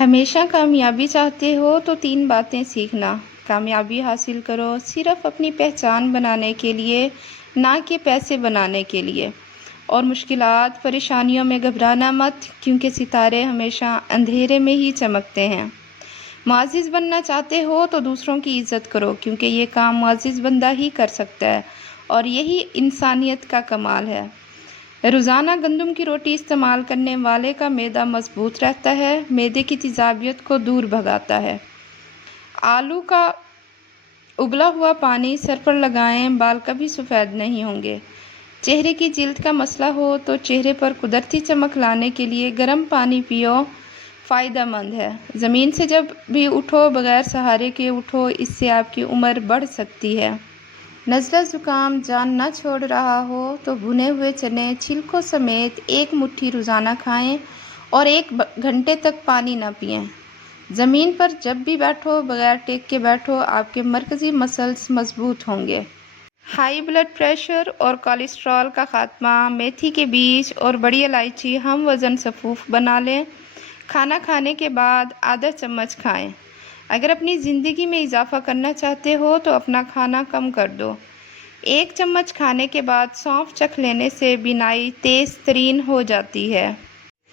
ہمیشہ کامیابی چاہتے ہو تو 3 باتیں سیکھنا۔ کامیابی حاصل کرو صرف اپنی پہچان بنانے کے لیے، نہ کہ پیسے بنانے کے لیے۔ اور مشکلات، پریشانیوں میں گھبرانا مت، کیونکہ ستارے ہمیشہ اندھیرے میں ہی چمکتے ہیں۔ معزز بننا چاہتے ہو تو دوسروں کی عزت کرو، کیونکہ یہ کام معزز بندہ ہی کر سکتا ہے، اور یہی انسانیت کا کمال ہے۔ روزانہ گندم کی روٹی استعمال کرنے والے کا معدہ مضبوط رہتا ہے، معدے کی تیزابیت کو دور بھگاتا ہے۔ آلو کا ابلا ہوا پانی سر پر لگائیں، بال کبھی سفید نہیں ہوں گے۔ چہرے کی جلد کا مسئلہ ہو تو چہرے پر قدرتی چمک لانے کے لیے گرم پانی پیو، فائدہ مند ہے۔ زمین سے جب بھی اٹھو بغیر سہارے کے اٹھو، اس سے آپ کی عمر بڑھ سکتی ہے۔ نزلہ زکام جان نہ چھوڑ رہا ہو تو بھنے ہوئے چنے چھلکوں سمیت 1 مٹھی روزانہ کھائیں اور 1 گھنٹے تک پانی نہ پئیں۔ زمین پر جب بھی بیٹھو بغیر ٹیک کے بیٹھو، آپ کے مرکزی مسلز مضبوط ہوں گے۔ ہائی بلڈ پریشر اور کولیسٹرول کا خاتمہ، میتھی کے بیج اور بڑی الائچی ہم وزن سفوف بنا لیں۔ کھانا کھانے کے بعد آدھا چمچ کھائیں۔ اگر اپنی زندگی میں اضافہ کرنا چاہتے ہو تو اپنا کھانا کم کر دو۔ 1 چمچ کھانے کے بعد سونف چکھ لینے سے بینائی تیز ترین ہو جاتی ہے۔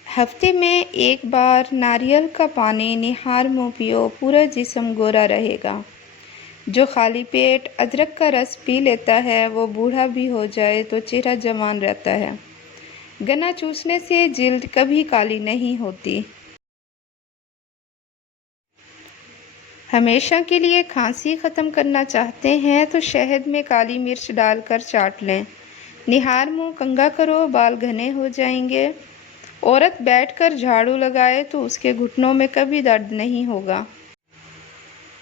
ہفتے میں 1 بار ناریل کا پانی نہار منہ پیو، پورا جسم گورا رہے گا۔ جو خالی پیٹ ادرک کا رس پی لیتا ہے وہ بوڑھا بھی ہو جائے تو چہرہ جوان رہتا ہے۔ گنا چوسنے سے جلد کبھی کالی نہیں ہوتی۔ ہمیشہ کے لیے کھانسی ختم کرنا چاہتے ہیں تو شہد میں کالی مرچ ڈال کر چاٹ لیں۔ نہار منہ کنگھا کرو، بال گھنے ہو جائیں گے۔ عورت بیٹھ کر جھاڑو لگائے تو اس کے گھٹنوں میں کبھی درد نہیں ہوگا۔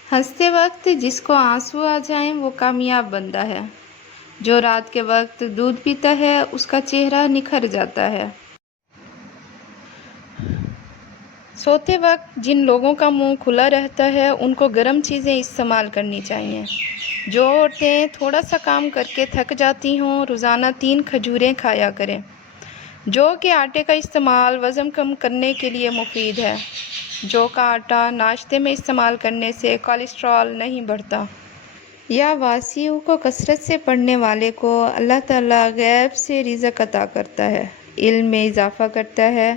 ہنستے وقت جس کو آنسو آ جائیں وہ کامیاب بندہ ہے۔ جو رات کے وقت دودھ پیتا ہے اس کا چہرہ نکھر جاتا ہے۔ سوتے وقت جن لوگوں کا منہ کھلا رہتا ہے ان کو گرم چیزیں استعمال کرنی چاہیے۔ جو عورتیں تھوڑا سا کام کر کے تھک جاتی ہوں، روزانہ 3 کھجوریں کھایا کریں۔ جو کے آٹے کا استعمال وزن کم کرنے کے لیے مفید ہے۔ جو کا آٹا ناشتے میں استعمال کرنے سے کولیسٹرول نہیں بڑھتا۔ یا واسیع کو کثرت سے پڑھنے والے کو اللہ تعالیٰ غیب سے رزق عطا کرتا ہے، علم میں اضافہ کرتا ہے،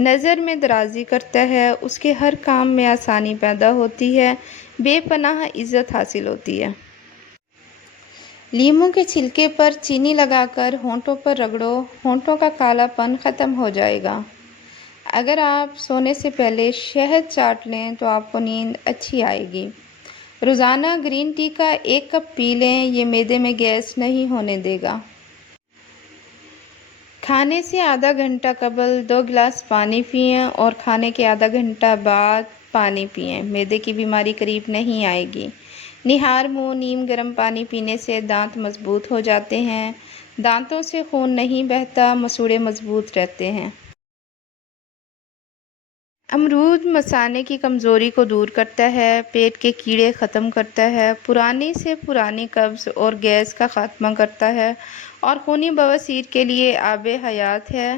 نظر میں درازی کرتا ہے، اس کے ہر کام میں آسانی پیدا ہوتی ہے، بے پناہ عزت حاصل ہوتی ہے۔ لیموں کے چھلکے پر چینی لگا کر ہونٹوں پر رگڑو، ہونٹوں کا کالا پن ختم ہو جائے گا۔ اگر آپ سونے سے پہلے شہد چاٹ لیں تو آپ کو نیند اچھی آئے گی۔ روزانہ گرین ٹی کا 1 کپ پی لیں، یہ معدے میں گیس نہیں ہونے دے گا۔ کھانے سے آدھا گھنٹہ قبل 2 گلاس پانی پئیں اور کھانے کے آدھا گھنٹہ بعد پانی پئیں، معدے کی بیماری قریب نہیں آئے گی۔ نہار منہ نیم گرم پانی پینے سے دانت مضبوط ہو جاتے ہیں، دانتوں سے خون نہیں بہتا، مسوڑھے مضبوط رہتے ہیں۔ امرود مثانے کی کمزوری کو دور کرتا ہے، پیٹ کے کیڑے ختم کرتا ہے، پرانی سے پرانی قبض اور گیس کا خاتمہ کرتا ہے، اور خونی بواسیر کے لیے آب حیات ہے۔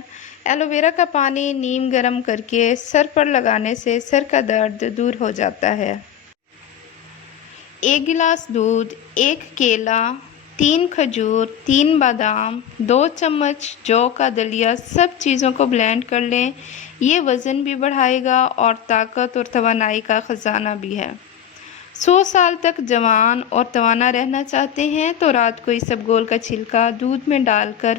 ایلو ویرا کا پانی نیم گرم کر کے سر پر لگانے سے سر کا درد دور ہو جاتا ہے۔ 1 گلاس دودھ، 1 کیلا، 3 کھجور، 3 بادام، 2 چمچ جو کا دلیا، سب چیزوں کو بلینڈ کر لیں۔ یہ وزن بھی بڑھائے گا اور طاقت اور توانائی کا خزانہ بھی ہے۔ 100 سال تک جوان اور توانا رہنا چاہتے ہیں تو رات کو اسبگول کا چھلکا دودھ میں ڈال کر